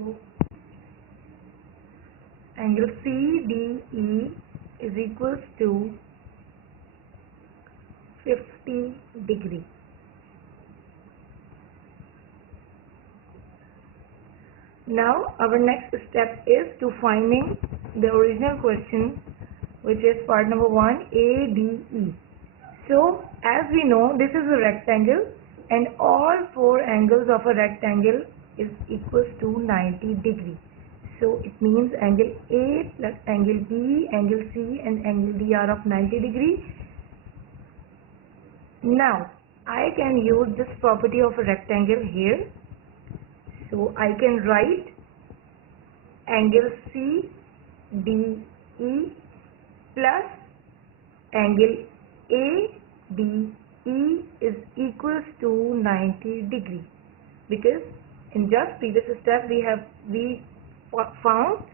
So angle CDE is equals to 50 degree. Now our next step is to finding the original question, which is part number 1, ADE. So as we know, this is a rectangle and all four angles of a rectangle is equals to 90 degree. So it means angle A plus angle B, angle C and angle D are of 90 degree. Now I can use this property of a rectangle here. So I can write angle CDE plus angle ADE is equals to 90 degree, because in just previous step we found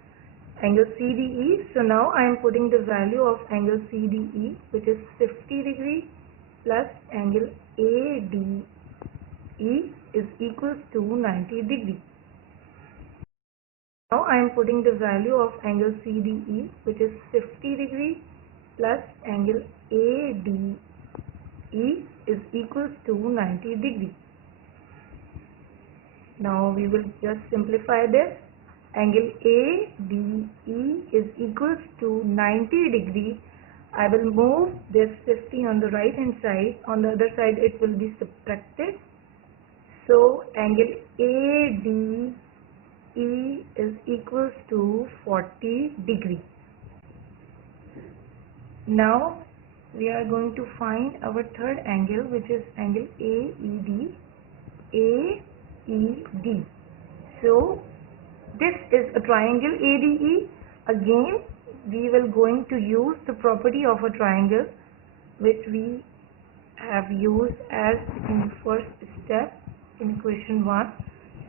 angle CDE. So now I am putting the value of angle CDE, which is 50 degree, plus angle ADE is equals to 90 degree. Now I am putting the value of angle CDE, which is 50 degree, plus angle ADE is equals to 90 degree. Now we will just simplify this. Angle ADE is equals to 90 degree. I will move this 50 on the right hand side. On the other side it will be subtracted. So angle ADE is equals to 40 degree. Now we are going to find our third angle, which is angle AED. So this is a triangle ADE. Again we will going to use the property of a triangle, which we have used as in the first step in equation 1.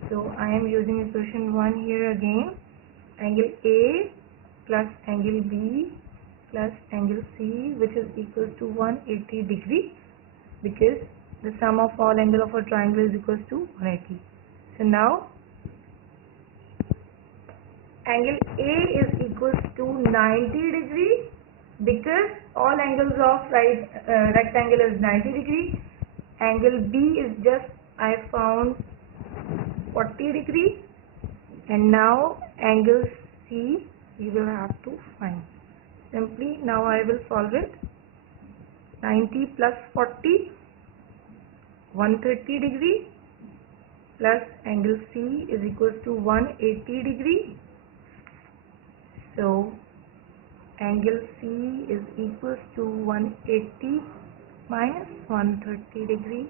So I am using equation 1 here again. Angle A plus angle B plus angle C, which is equals to 180 degree, because the sum of all angle of a triangle is equals to 180. So now angle A is equals to 90 degree, because all angles of rectangle is 90 degree. Angle B is just I found 40 degree, and now angle C we will have to find. Simply now I will solve it. 90 plus 40, 130 degree, plus angle C is equals to 180 degree. So angle C is equals to 180 minus 130 degree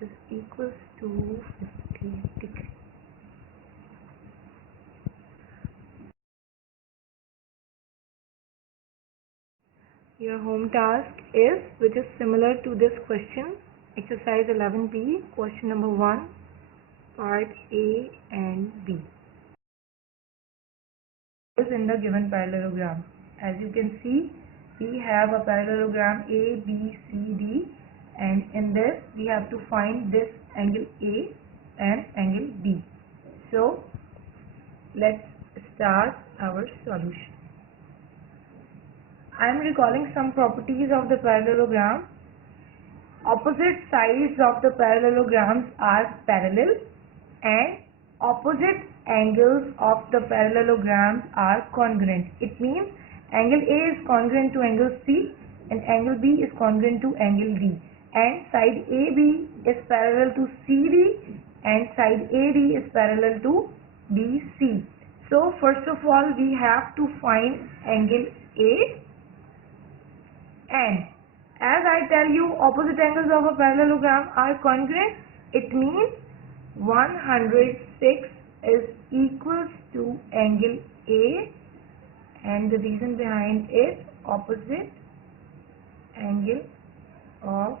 is equals to 50 degree. Your home task is, which is similar to this question, exercise 11B, question number 1, part A and B. Is in the given parallelogram. As you can see, we have a parallelogram A, B, C, D, and in this we have to find this angle A and angle B. So let's start our solution. I am recalling some properties of the parallelogram. Opposite sides of the parallelograms are parallel, and opposite angles of the parallelograms are congruent. It means angle A is congruent to angle C and angle B is congruent to angle D, and side AB is parallel to CD and side AD is parallel to BC. So first of all we have to find angle A, and as I tell you, opposite angles of a parallelogram are congruent. It means 106 is equals to angle A, and the reason behind is opposite angle of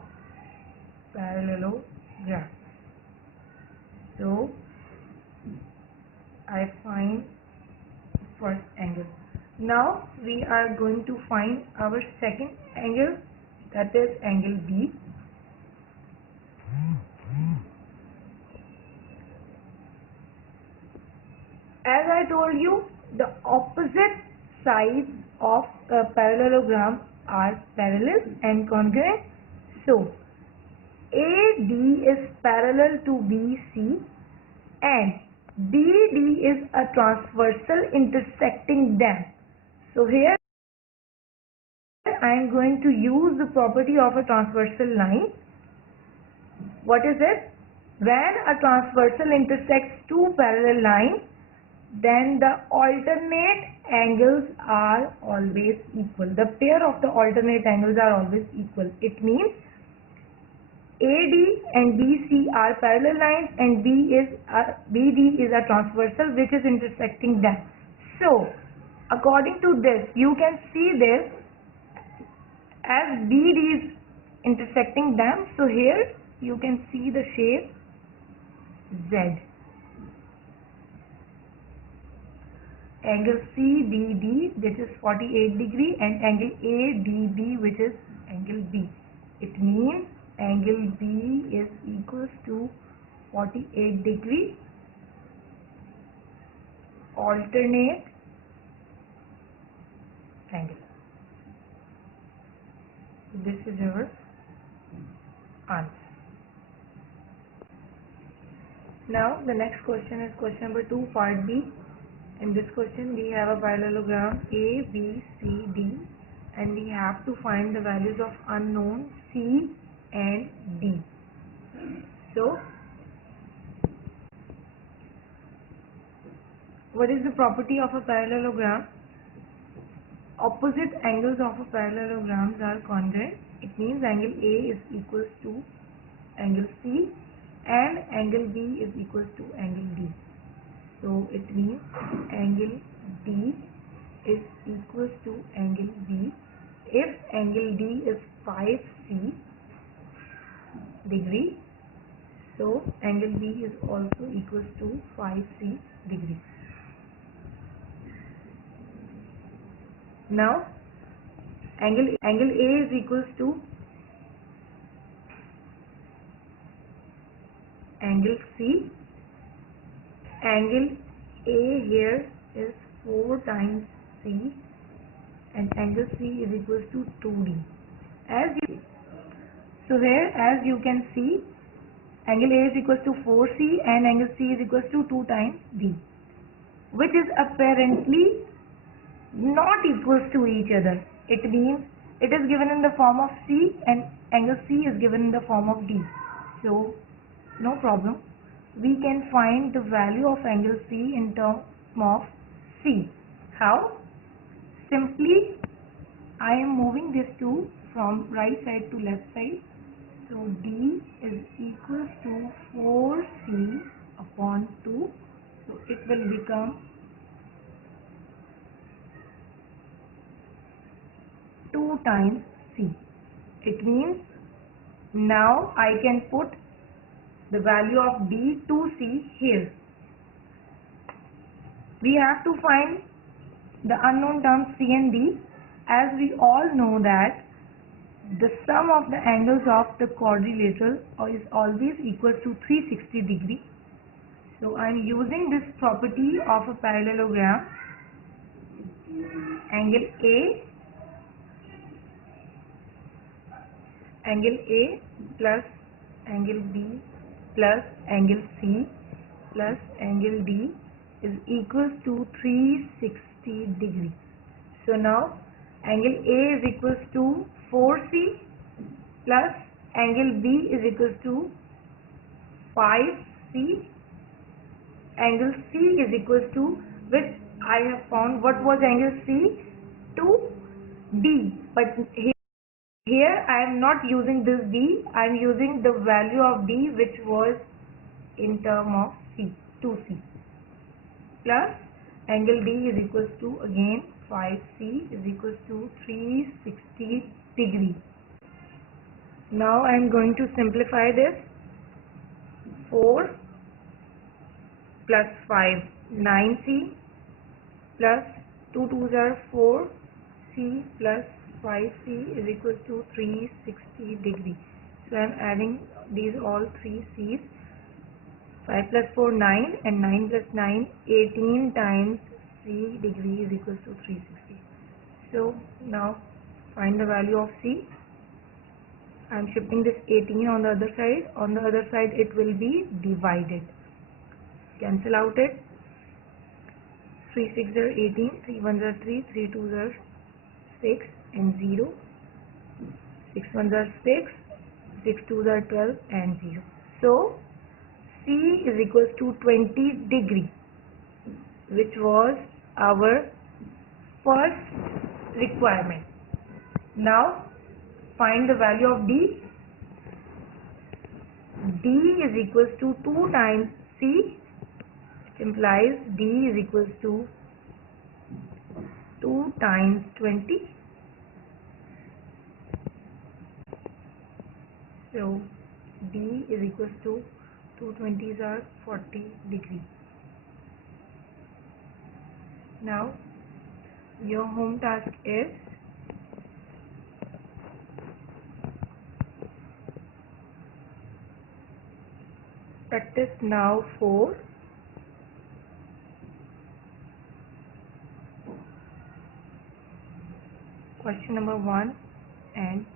parallelogram. So I find first angle. Now we are going to find our second angle, that is angle B. as I told you, the opposite sides of a parallelogram are parallel and congruent. So, AD is parallel to BC and BD is a transversal intersecting them. So, here I am going to use the property of a transversal line. What is it? When a transversal intersects two parallel lines, then the alternate angles are always equal. The pair of the alternate angles are always equal. It means AD and BC are parallel lines and BD is a transversal which is intersecting them. So, according to this, you can see this as BD is intersecting them. So, here you can see the shape Z. Angle CBD, which is 48 degree, and angle ADB, which is angle B. It means angle B is equals to 48 degree alternate angle. This is your answer. Now the next question is question number 2, part B. In this question we have a parallelogram A, B, C, D, and we have to find the values of unknown C and D. So, what is the property of a parallelogram? Opposite angles of a parallelograms are congruent. It means angle A is equals to angle C and angle B is equals to angle D. So it means angle D is equals to angle B if angle D is 5C degree. So angle B is also equals to 5C degree. Now angle A is equals to angle C. Angle A here is 4 times C and angle C is equals to 2D. So here as you can see, angle A is equals to 4C and angle C is equals to 2 times D, which is apparently not equals to each other. It means it is given in the form of C and angle C is given in the form of D. So no problem. We can find the value of angle C in terms of C. How? Simply I am moving this 2 from right side to left side. So D is equals to 4C upon 2. So it will become 2 times C. It means now I can put the value of D 2C here. We have to find the unknown terms C and D, as we all know that the sum of the angles of the quadrilateral is always equal to 360 degree. So I am using this property of a parallelogram. Angle A plus angle B plus angle C plus angle D is equals to 360 degree. So now angle A is equals to 4C plus angle B is equals to 5C. Angle C is equals to, which I have found, what was angle C? 2D. But here I am not using this D, I am using the value of D which was in term of C, 2C, plus angle D is equals to again 5C is equals to 360 degree. Now I am going to simplify this. 4 plus 5, 9C plus 2 2s are 4C plus 5C is equal to 360 degree. So I am adding these all 3 C's. 5 plus 4, 9, and 9 plus 9, 18 times C degree is equals to 360. So now find the value of C. I am shifting this 18 on the other side. On the other side it will be divided. Cancel out it. 3 6 are 18, 3 1 are 3, 3 2 are 6 and 0. 6 1 are 6, 6 2 are 12 and 0. So C is equals to 20 degree, which was our first requirement. Now find the value of D. D is equals to 2 times C, which implies D is equals to 2 times 20. So D is equals to 2 20s are 40 degree. Now your home task is practice now for question number 1 and